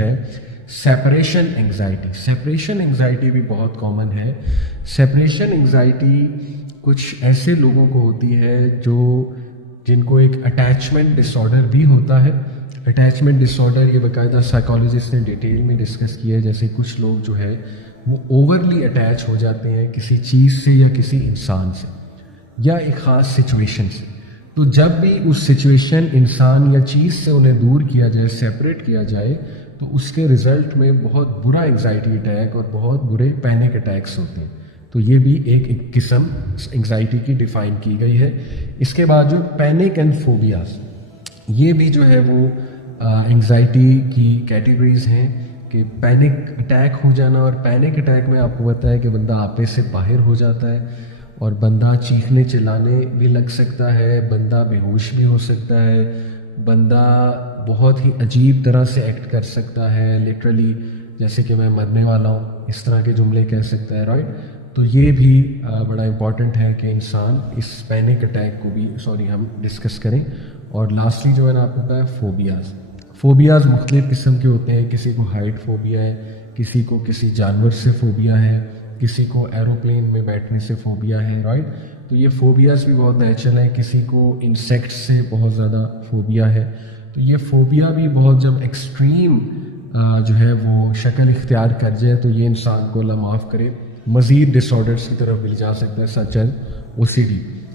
ہے separation anxiety. Separation anxiety بھی بہت کامن ہے. سیپریشن انگزائٹی کچھ ایسے لوگوں کو ہوتی ہے جن کو ایک اٹیچمنٹ ڈس آرڈر بھی ہوتا ہے. اٹیچمنٹ ڈس آرڈر یہ باقاعدہ سائیکالوجسٹ نے ڈیٹیل میں ڈسکس کیا ہے. جیسے کچھ لوگ جو ہے وہ اوورلی اٹیچ ہو جاتے ہیں کسی چیز سے یا کسی انسان سے یا ایک خاص سچویشن سے. تو جب بھی اس سچویشن انسان یا چیز سے انہیں دور کیا جائے, سیپریٹ کیا جائے, تو اس کے رزلٹ میں بہت برا انگزائٹی اٹیک اور بہت برے پینک اٹیکس ہوتے ہیں. تو یہ بھی ایک قسم انگزائٹی کی ڈیفائن کی گئی ہے. اس کے بعد جو پینک اینڈ فوبیاز, یہ بھی جو ہے وہ انگزائٹی کی کیٹیگریز ہیں کہ پینک اٹیک ہو جانا. اور پینک اٹیک میں آپ کو پتہ ہے کہ بندہ آپے سے باہر ہو جاتا ہے اور بندہ چیخنے چلانے بھی لگ سکتا ہے, بندہ بے ہوش بھی ہو سکتا ہے, بندہ بہت ہی عجیب طرح سے ایکٹ کر سکتا ہے, لٹرلی جیسے کہ میں مرنے والا ہوں, اس طرح کے جملے کہہ سکتا ہے, رائٹ. تو یہ بھی بڑا امپورٹنٹ ہے کہ انسان اس پینک اٹیک کو بھی ہم ڈسکس کریں. اور لاسٹلی جو ہے نا آپ کو پتا ہے فوبیاز. فوبیاز مختلف قسم کے ہوتے ہیں. کسی کو ہائٹ فوبیا ہے, کسی کو کسی جانور سے فوبیا ہے, کسی کو ایروپلین میں بیٹھنے سے فوبیا ہے, رائٹ. تو یہ فوبیاز بھی بہت نیچرل ہیں. کسی کو انسیکٹ سے بہت زیادہ فوبیا ہے. تو یہ فوبیا بھی بہت جب ایکسٹریم جو ہے وہ شکل اختیار کر جائے تو یہ انسان کو اللہ معاف کرے مزید ڈس آرڈرس کی طرف بھی جا سکتا ہے, سچ ایز OCD.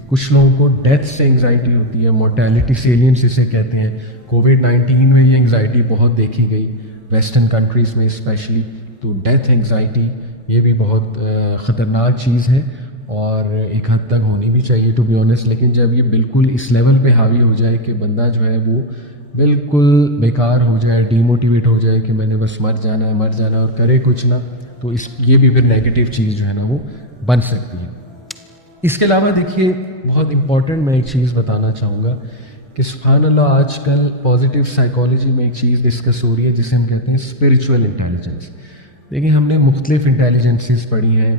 کچھ لوگوں کو ڈیتھ سے انگزائٹی ہوتی ہے, مورٹیلٹی سیلینس اسے کہتے ہیں. کووڈ-19 میں یہ انگزائٹی بہت دیکھی گئی ویسٹرن کنٹریز میں اسپیشلی. تو ڈیتھ انگزائٹی یہ بھی بہت خطرناک چیز ہے اور ایک حد تک ہونی بھی چاہیے ٹو بی آنیسٹ. لیکن جب یہ بالکل اس لیول پہ حاوی ہو جائے کہ بندہ جو ہے وہ بالکل بیکار ہو جائے, ڈی موٹیویٹ ہو جائے کہ میں نے بس مر جانا ہے اور کرے کچھ نہ, تو یہ بھی پھر نیگیٹو چیز جو ہے نا وہ بن سکتی ہے. اس کے علاوہ دیکھیے بہت امپورٹنٹ میں ایک چیز بتانا چاہوں گا کہ سبحان اللہ آج کل پازیٹیو سائیکالوجی میں ایک چیز ڈسکس ہو رہی ہے جسے ہم کہتے ہیں اسپرچول انٹیلیجنس. دیکھیں ہم نے مختلف انٹیلیجنسز پڑھی ہیں.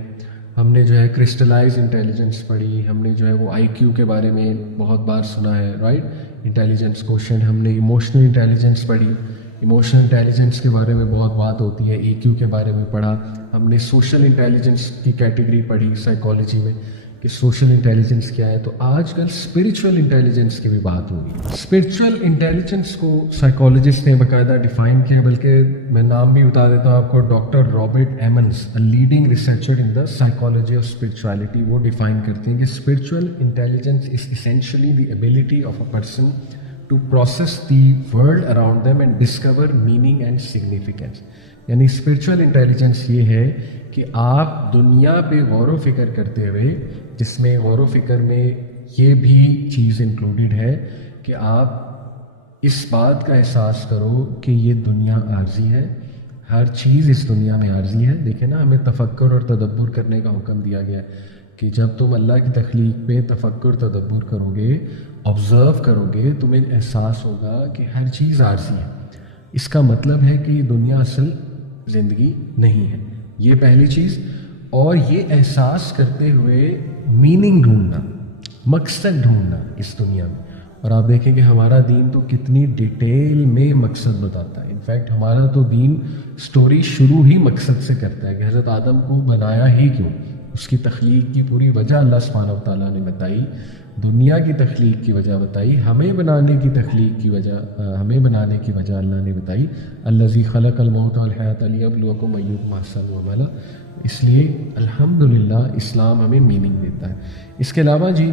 ہم نے جو ہے کرسٹلائز انٹیلیجنس پڑھی, ہم نے جو ہے وہ IQ کے بارے میں بہت بار سنا ہے, رائٹ, انٹیلیجنس کوشچن. ہم نے ایموشنل انٹیلیجنس پڑھی, ایموشنل انٹیلیجنس کے بارے میں بہت بات ہوتی ہے. EQ کے بارے میں پڑھا. ہم نے سوشل انٹیلیجنس کی کیٹیگری پڑھی سائیکالوجی میں کہ سوشل انٹیلیجنس کیا ہے. تو آج کل اسپرچول انٹیلیجنس کی بھی بات ہوگی. اسپرچول انٹیلیجنس کو سائیکالوجسٹ نے باقاعدہ ڈیفائن کیا, بلکہ میں نام بھی بتا دیتا ہوں آپ کو. Doctor Robert Emmons, leading researcher in the psychology of spirituality, وہ ڈیفائن کرتے ہیں کہ spiritual intelligence is essentially the ability of a person to process the world around them and discover meaning and significance. یعنی spiritual intelligence یہ ہے کہ آپ دنیا پہ غور و فکر کرتے ہوئے, جس میں غور و فکر میں یہ بھی چیز انکلوڈیڈ ہے کہ آپ اس بات کا احساس کرو کہ یہ دنیا عارضی ہے, ہر چیز اس دنیا میں عارضی ہے. دیکھیں نا, ہمیں تفکر اور تدبر کرنے کا حکم دیا گیا ہے کہ جب تم اللہ کی تخلیق پہ تفکر تدبر کرو گے, آبزرو کرو گے, تمہیں احساس ہوگا کہ ہر چیز عارضی ہے. اس کا مطلب ہے کہ یہ دنیا اصل زندگی نہیں ہے. یہ پہلی چیز. اور یہ احساس کرتے ہوئے میننگ ڈھونڈنا, مقصد ڈھونڈنا اس دنیا میں. اور آپ دیکھیں کہ ہمارا دین تو کتنی ڈیٹیل میں مقصد بتاتا ہے. انفیکٹ ہمارا تو دین سٹوری شروع ہی مقصد سے کرتا ہے کہ حضرت آدم کو بنایا ہی کیوں, اس کی تخلیق کی پوری وجہ اللہ سبحانہ و تعالیٰ نے بتائی, دنیا کی تخلیق کی وجہ بتائی, ہمیں بنانے کی تخلیق کی وجہ, ہمیں بنانے کی وجہ اللہ نے بتائی. الذی خلق الموت والحیات لیبلوکم ایکم احسن عملا. اس لیے الحمدللہ اسلام ہمیں میننگ دیتا ہے. اس کے علاوہ جی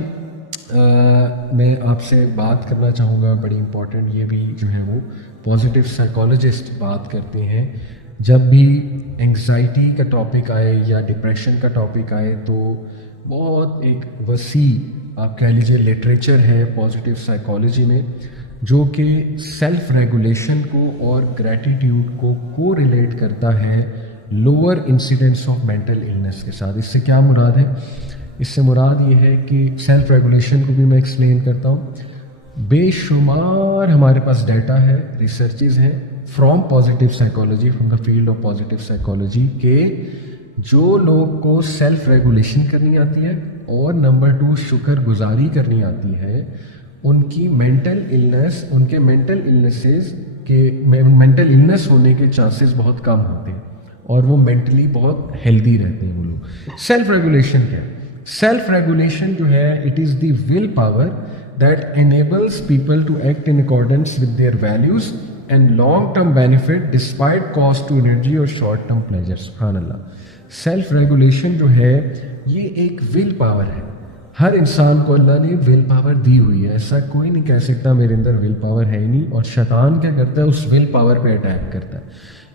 میں آپ سے بات کرنا چاہوں گا بڑی امپورٹنٹ, یہ بھی جو ہے وہ پازیٹیو سائیکالوجسٹ بات کرتے ہیں جب بھی انگزائٹی کا ٹاپک آئے یا ڈپریشن کا ٹاپک آئے تو بہت ایک وسیع آپ کہہ لیجیے لٹریچر ہے پازیٹیو سائیکالوجی میں جو کہ سیلف ریگولیشن کو اور گریٹیٹیوڈ کو ریلیٹ کرتا ہے lower incidence of mental illness کے ساتھ. اس سے کیا مراد ہے؟ اس سے مراد یہ ہے کہ سیلف ریگولیشن کو بھی میں ایکسپلین کرتا ہوں. بے شمار ہمارے پاس ڈیٹا ہے, ریسرچز ہیں from positive psychology, from the field of positive psychology, کہ جو لوگ کو سیلف ریگولیشن کرنی آتی ہے اور نمبر 2 شکر گزاری کرنی آتی ہے, ان کی مینٹل النس, ان کے مینٹل النسز کہ مینٹل النس ہونے کے چانسز بہت کم ہوتے ہیں اور وہ مینٹلی بہت ہیلدی رہتے ہیں وہ لوگ. سیلف ریگولیشن کیا ہے؟ سیلف ریگولیشن جو ہے it is the will power that enables people to act in accordance with their values and long term benefit despite cost to energy اور شارٹ ٹرم پلیجر. سبحان اللہ. سیلف ریگولیشن جو ہے یہ ایک ول پاور ہے. ہر انسان کو اللہ نے ول پاور دی ہوئی ہے. ایسا کوئی نہیں کہہ سکتا میرے اندر ول پاور ہے ہی نہیں. اور شیطان کیا کرتا ہے؟ اس ول پاور پہ اٹیک کرتا ہے.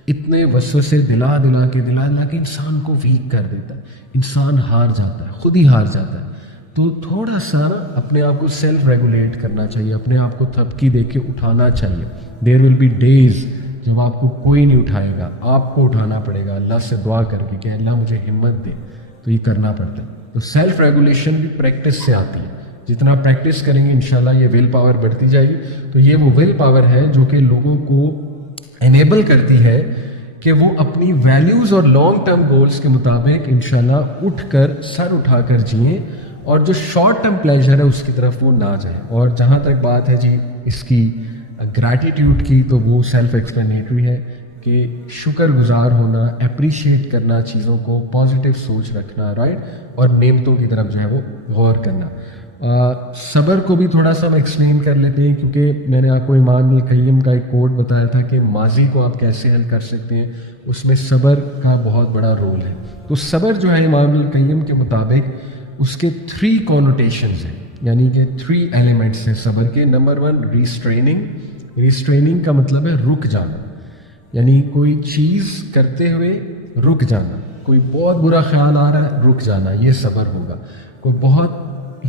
اتنے وسوسے دلا کے انسان کو ویک کر دیتا ہے. انسان ہار جاتا ہے, خود ہی ہار جاتا ہے. تو تھوڑا سا اپنے آپ کو سیلف ریگولیٹ کرنا چاہیے, اپنے آپ کو تھپکی دے کے اٹھانا چاہیے. دیر ول بی ڈیز جب آپ کو کوئی نہیں اٹھائے گا, آپ کو اٹھانا پڑے گا اللہ سے دعا کر کے کہ اللہ مجھے ہمت دے. تو یہ کرنا پڑتا ہے. تو سیلف ریگولیشن بھی پریکٹس سے آتی ہے. جتنا پریکٹس کریں گے انشاءاللہ یہ ول پاور بڑھتی جائے گی. تو یہ وہ ول پاور ہے جو کہ لوگوں کو انیبل کرتی ہے کہ وہ اپنی ویلیوز اور لانگ ٹرم گولز کے مطابق انشاءاللہ اٹھ کر سر اٹھا کر جئیں, اور جو شارٹ ٹرم پلیجر ہے اس کی طرف وہ نہ جائیں. اور جہاں تک بات ہے جی اس کی گریٹیٹیوڈ کی, تو وہ سیلف ایکسپلینیٹری ہے کہ شکر گزار ہونا, اپریشیٹ کرنا چیزوں کو, پازیٹیو سوچ رکھنا, رائٹ, اور نعمتوں کی طرف جو ہے وہ غور کرنا. صبر کو بھی تھوڑا سا ہم ایکسپلین کر لیتے ہیں, کیونکہ میں نے آپ کو امام ابن القیم کا ایک کوٹ بتایا تھا کہ ماضی کو آپ کیسے حل کر سکتے ہیں, اس میں صبر کا بہت بڑا رول ہے. تو صبر جو ہے امام ابن القیم کے مطابق اس کے 3 کونوٹیشنز ہیں, یعنی کہ 3 ایلیمنٹس ہیں صبر کے. Number 1 restraining. ریسٹریننگ کا مطلب ہے رک جانا, یعنی کوئی چیز کرتے ہوئے رک جانا. کوئی بہت برا خیال آ رہا ہے, رک جانا, یہ صبر ہوگا. کوئی بہت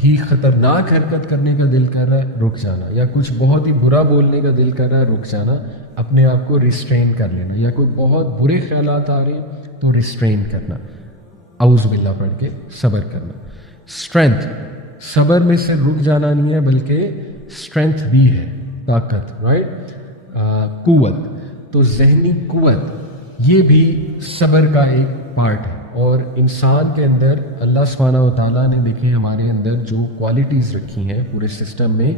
ہی خطرناک حرکت کرنے کا دل کر رہا ہے, رک جانا. یا کچھ بہت ہی برا بولنے کا دل کر رہا ہے, رک جانا, اپنے آپ کو ریسٹرین کر لینا. یا کوئی بہت برے خیالات آ رہے ہیں تو ریسٹرین کرنا, اعوذ باللہ پڑھ کے صبر کرنا. اسٹرینتھ, صبر میں سے رک جانا نہیں ہے بلکہ اسٹرینتھ بھی ہے, طاقت, رائٹ. قوت, تو ذہنی قوت یہ بھی صبر کا ایک پارٹ ہے. اور انسان کے اندر اللہ سبحانہ و تعالیٰ نے دیکھیں ہمارے اندر جو کوالٹیز رکھی ہیں پورے سسٹم میں,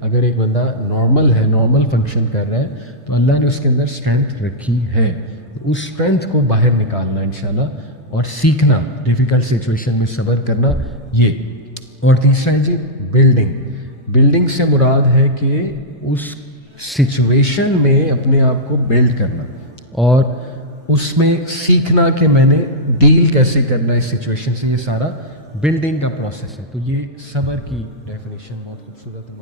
اگر ایک بندہ نارمل ہے, نارمل فنکشن کر رہا ہے, تو اللہ نے اس کے اندر اسٹرینتھ رکھی ہے. اس اسٹرینتھ کو باہر نکالنا انشاءاللہ, اور سیکھنا ڈیفیکلٹ سچویشن میں صبر کرنا یہ. اور تیسرا ہے جی بلڈنگ. بلڈنگ سے مراد ہے کہ اس سچویشن میں اپنے آپ کو بلڈ کرنا اور اس میں سیکھنا کہ میں نے ڈیل کیسے کرنا ہے اس سچویشن سے. یہ سارا بلڈنگ کا پروسیس ہے. تو یہ صبر کی ڈیفینیشن بہت خوبصورت ہے.